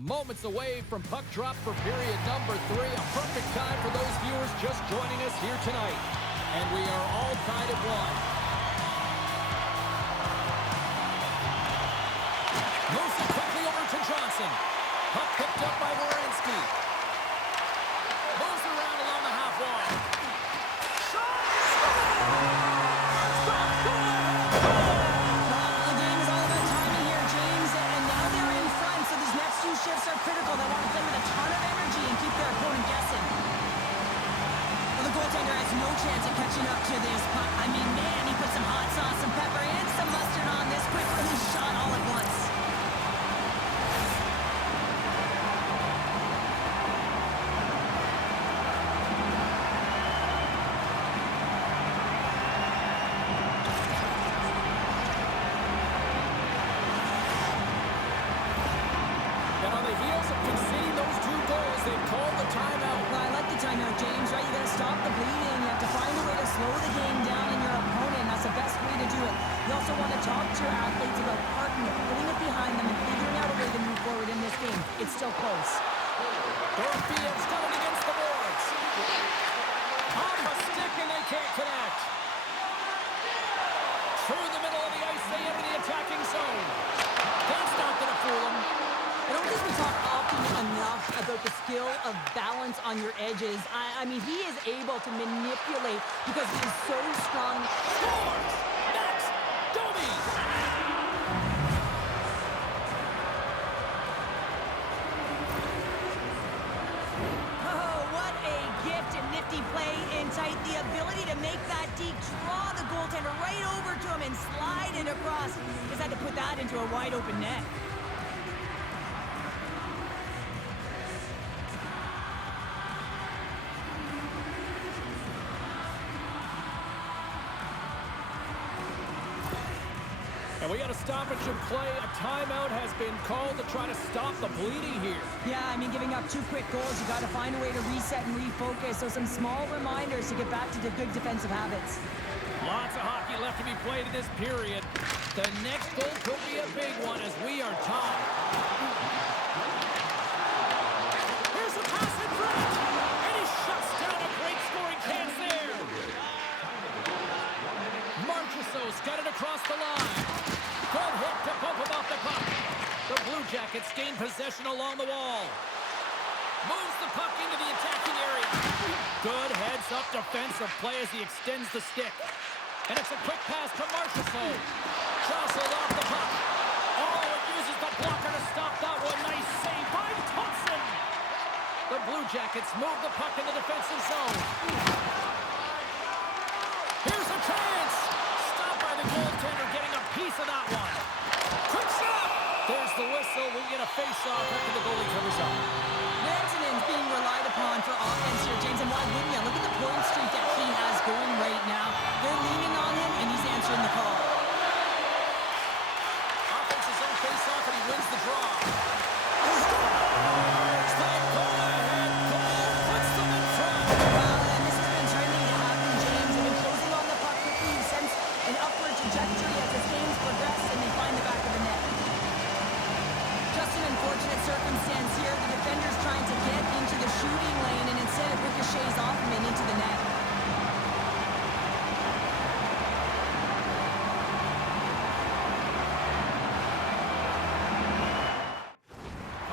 Moments away from puck drop for period number 3. A perfect time for those viewers just joining us here tonight. And we are all tied at 1. Moves it quickly over to Johnson. Puck picked up by Werenski. Moves around along the half wall. The game is all about timing here, James. And now they're in front, so these next few shifts are critical. They want to play with a ton of energy and keep their opponent guessing. Well, the goaltender has no chance of catching up to this puck. I mean, man, he put some hot sauce, some pepper, and some mustard on this quick release shot all at once. It's still close. Dorfiel's going against the boards. Off a stick and they can't connect. Through the middle of the ice, they enter the attacking zone. That's not going to fool them. I don't think we talk often enough about the skill of balance on your edges. I mean, he is able to manipulate because he is so strong. Scores! That's Domi! Nifty play in tight, the ability to make that deke, draw the goaltender right over to him and slide it across. Just had to put that into a wide open net. And we got a stoppage of play. A timeout has been called to try to stop the bleeding here. Yeah, I mean, giving up 2 quick goals, you got to find a way to reset and refocus. So some small reminders to get back to the good defensive habits. Lots of hockey left to be played in this period. The next goal could be a big one as we are tied. Here's a pass in front. And he shuts down a great scoring chance there. Marchessault's got it across the line. Good hit to bump him off the puck. The Blue Jackets gain possession along the wall. Moves the puck into the attacking area. Good heads-up defensive play as he extends the stick. And it's a quick pass to Marchessault. Jostled off the puck. Oh, it uses the blocker to stop that one. Nice save by Thompson. The Blue Jackets move the puck in the defensive zone. Here's a chance. Stopped by the goaltender, getting a piece of that one. Quick shot. There's the whistle. We'll get a face-off after the goalie covers up. Rantanen's being relied upon for offense here, James. And why wouldn't you? Look at the point streak that he has going right now. They're leaning on him, and he's answering the call. Offense is on face-off, and he wins the draw. Circumstance here, the defender's trying to get into the shooting lane, and instead it ricochets off him and into the net.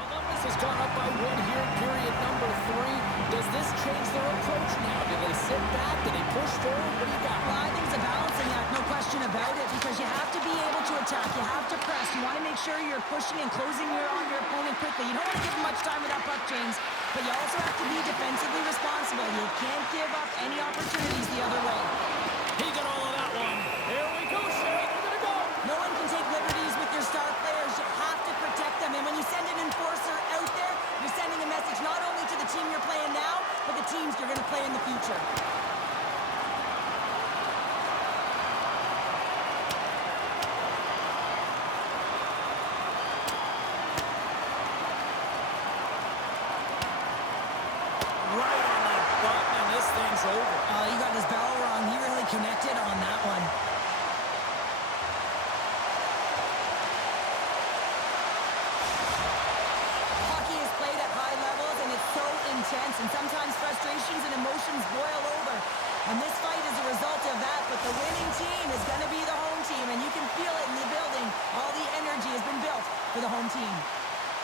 Columbus has gone up by 1 here in period number 3. Does this change their approach now? Do they sit back? Do they push forward? What do you got? Well, I think it's a balancing act, no question about it, because you have to be able to attack, you have to press, you want to make sure you're pushing and closing on your opponent quickly. You don't want to give him much time with that puck, James, but you also have to be defensively responsible. You can't give up any opportunities the other way. He got all of that one. Here we go, Shay. They're going to go. No one can take liberties with your star players. You have to protect them, and when you send an enforcer out there, you're sending a message not only to the team you're playing now, but the teams you're going to play in the future. And this fight is a result of that, but the winning team is going to be the home team, and you can feel it in the building. All the energy has been built for the home team.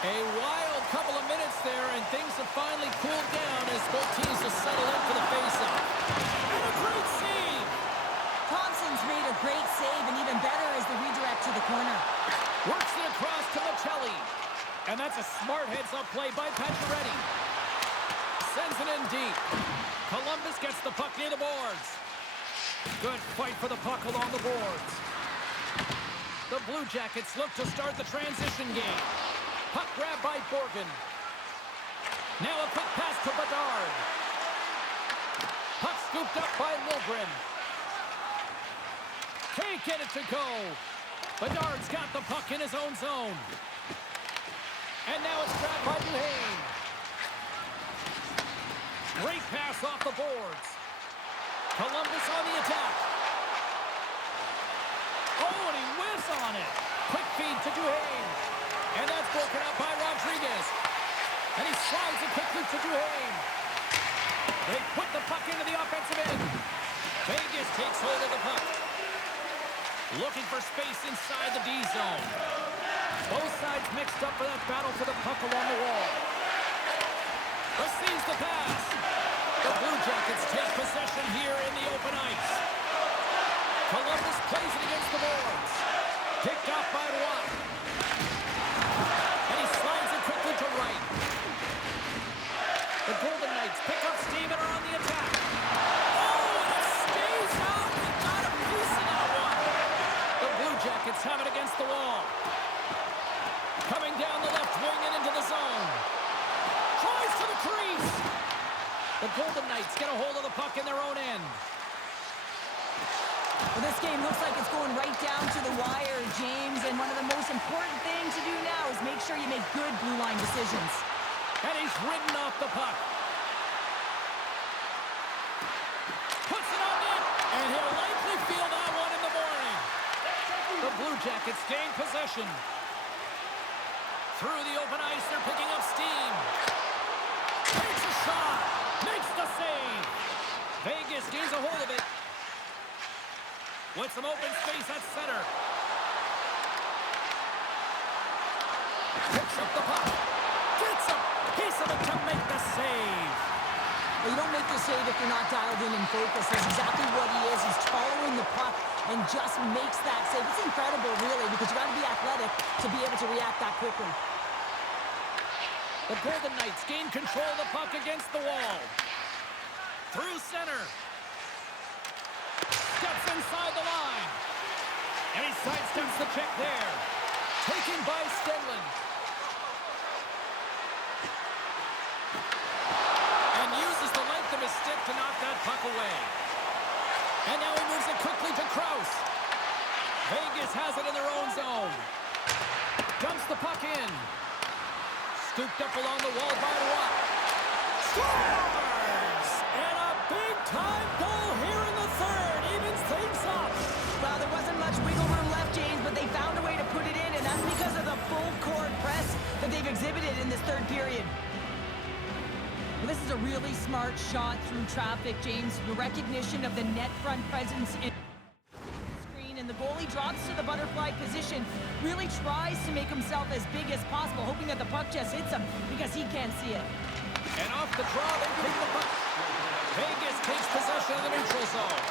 A wild couple of minutes there, and things have finally cooled down as both teams will settle in for the face-off. And a great save! Thompson's made a great save, and even better is the redirect to the corner. Works it across to Michelli. And that's a smart heads-up play by Pacioretty. Sends it in deep. Columbus gets the puck near the boards. Good fight for the puck along the boards. The Blue Jackets look to start the transition game. Puck grab by Borgen. Now a quick pass to Bedard. Puck scooped up by Lilgren. Can't get it to go. Bedard's got the puck in his own zone. And now it's grabbed by Duhaime. Great pass off the boards. Columbus on the attack. Oh, and he whiffs on it. Quick feed to Duhaime. And that's broken up by Rodriguez. And he slides it quickly to Duhaime. They put the puck into the offensive end. Vegas takes hold of the puck. Looking for space inside the D zone. Both sides mixed up for that battle for the puck along the wall. Receives the pass. The Blue Jackets take possession here in the open ice. Columbus plays it against the boards. Picked off by Watt. And he slides it quickly to right. The Golden Knights pick up steam and are on the attack. Oh, and it stays out. He got a piece of that one. The Blue Jackets have it against the wall. Coming down the left wing and into the zone. Tries to the crease. The Golden Knights get a hold of the puck in their own end. Well, this game looks like it's going right down to the wire, James, and one of the most important things to do now is make sure you make good blue line decisions. And he's ridden off the puck. Puts it on net, and he'll likely feel that one in the morning. The Blue Jackets gain possession. Through the open ice, they're picking up steam. Takes a shot. Makes the save. Vegas gains a hold of it. With some open space at center. Picks up the puck. Gets a piece of it to make the save. Well, you don't make the save if you're not dialed in and focused. That's exactly what he is. He's following the puck and just makes that save. It's incredible, really, because you got to be athletic to be able to react that quickly. The Golden Knights gain control of the puck against the wall. Through center. Steps inside the line. And he sidesteps the check there. Taken by Stenlund. And uses the length of his stick to knock that puck away. And now he moves it quickly to Krause. Vegas has it in their own zone. Dumps the puck in. Scooped up along the wall by Watt. Scores! And a big-time goal here in the third. Evens things up. Well, there wasn't much wiggle room left, James, but they found a way to put it in, and that's because of the full-court press that they've exhibited in this third period. Well, this is a really smart shot through traffic, James. The recognition of the net front presence in screen, and the goalie drops to the butterfly position, really tries to make himself as big as possible, hoping that the puck just hits him because he can't see it. And off the draw, they pick the puck. Vegas takes possession of the neutral zone.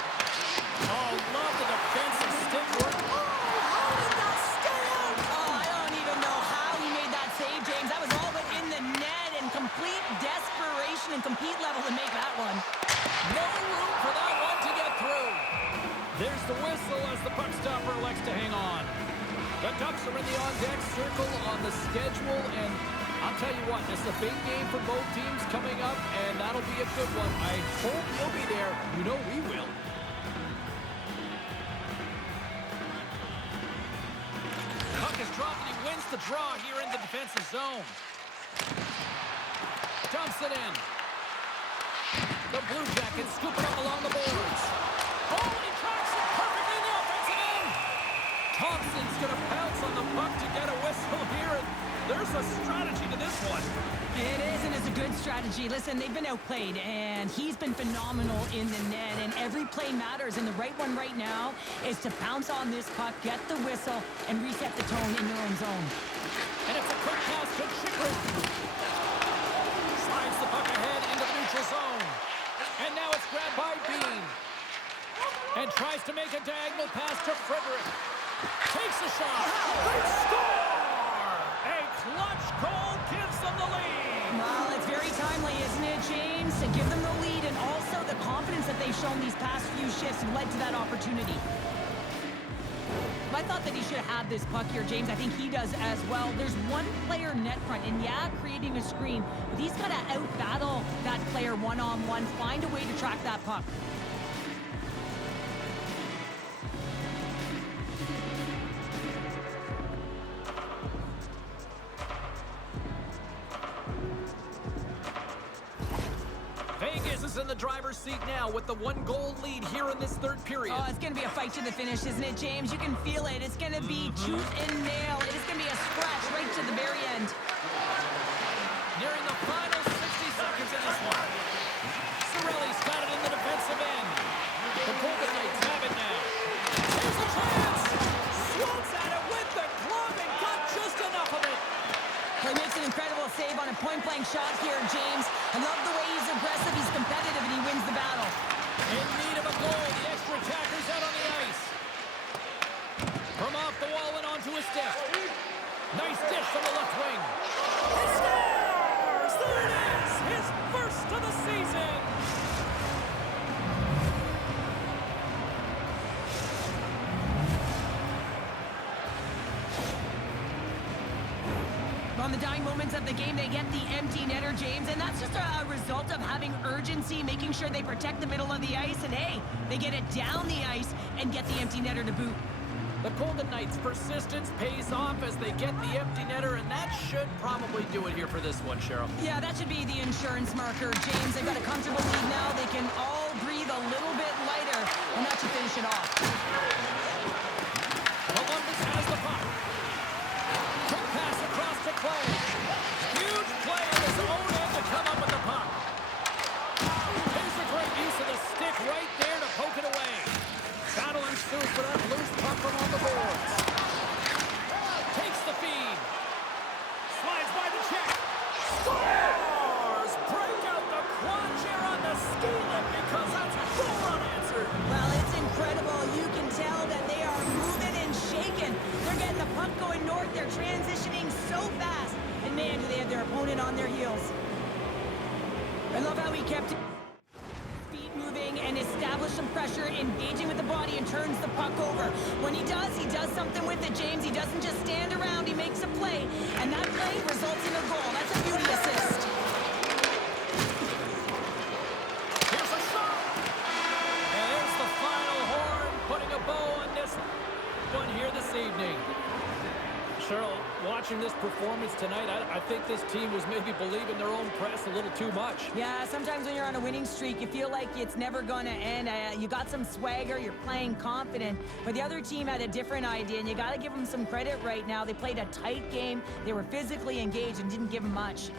Oh, love the defensive stick work. Oh, how did that stay out? Oh, I don't even know how he made that save, James. That was all but in the net, and complete desperation and compete level to make that one. No room for that one to get through. There's the whistle as the puck stopper elects to hang on. The Ducks are in the on-deck circle on the schedule, and I'll tell you what, this is a big game for both teams coming up, and that'll be a good one. I hope you'll be there. You know we will. Puck is dropped, and he wins the draw here in the defensive zone. Dumps it in. The Blue Jackets scoop it up along the boards. Oh, and he tracks it perfectly in the offensive end. Thompson's going to pounce on the puck to get a whistle here, and there's There's a strategy to this one. It is, and it's a good strategy. Listen, they've been outplayed, and he's been phenomenal in the net, and every play matters, and the right one right now is to bounce on this puck, get the whistle, and reset the tone in your own zone. And it's a quick pass to Chikrin. Slides the puck ahead into the neutral zone. And now it's grabbed by Bean. And tries to make a diagonal pass to Frederick. Takes a shot. They score! A clutch goal gives them the lead. Well, it's very timely, isn't it, James? To give them the lead and also the confidence that they've shown these past few shifts led to that opportunity. I thought that he should have had this puck here, James. I think he does as well. There's one player net front, and yeah, creating a screen, but he's got to out-battle that player one-on-one, find a way to track that puck. Vegas is in the driver's seat now with the 1-goal lead here in this third period. Oh, it's going to be a fight to the finish, isn't it, James? You can feel it. It's going to be tooth and nail. It is going to be a scratch right to the very end. Nearing the final 60 seconds in this one. Cirelli's got it in the defensive end. The Golden Knights have it now. Here's a chance! Swats at it with the glove and got just enough of it. He makes an incredible save on a point-blank shot here, James. I love the way he's aggressive, he's competitive, and he wins the battle. In need of a goal, the extra attacker's out on the ice. From off the wall and onto his stick. Nice dish from the left wing. He scores! There it is! His first of the season! On the dying moments of the game, they get the empty netter, James, and that's just a result of having urgency, making sure they protect the middle of the ice, and hey, they get it down the ice and get the empty netter to boot. The Golden Knights' persistence pays off as they get the empty netter, and that should probably do it here for this one, Cheryl. Yeah, that should be the insurance marker, James. They've got a comfortable lead now. They can all breathe a little bit lighter, and that should finish it off. Columbus has the puck. Quick pass across to Clay. Huge play in his own end to come up with the puck. Here's a great use of the stick right there to poke it away. Battle ensues for that loose puck from on the boards. Takes the feed. Slides by the check. Scores! Break out the quad chair on the ski lift because that's a goal unanswered. Well, it's incredible. You can tell that they are moving and shaking. They're getting the puck going north. They're transitioning so fast. And man, do they have their opponent on their heels. I love how he kept feet moving and established some pressure, engaging with the body and turns the puck over. When he does something with it, James. He doesn't just stand around. He makes a play. And that play results in a goal. That's a beauty assist. Here's a shot. And there's the final horn, putting a bow on this one here this evening. Cheryl, watching this performance tonight, I think this team was maybe believing their own press a little too much. Yeah, sometimes when you're on a winning streak, you feel like it's never going to end. You got some swagger, you're playing confident, but the other team had a different idea, and you got to give them some credit right now. They played a tight game, they were physically engaged, and didn't give them much.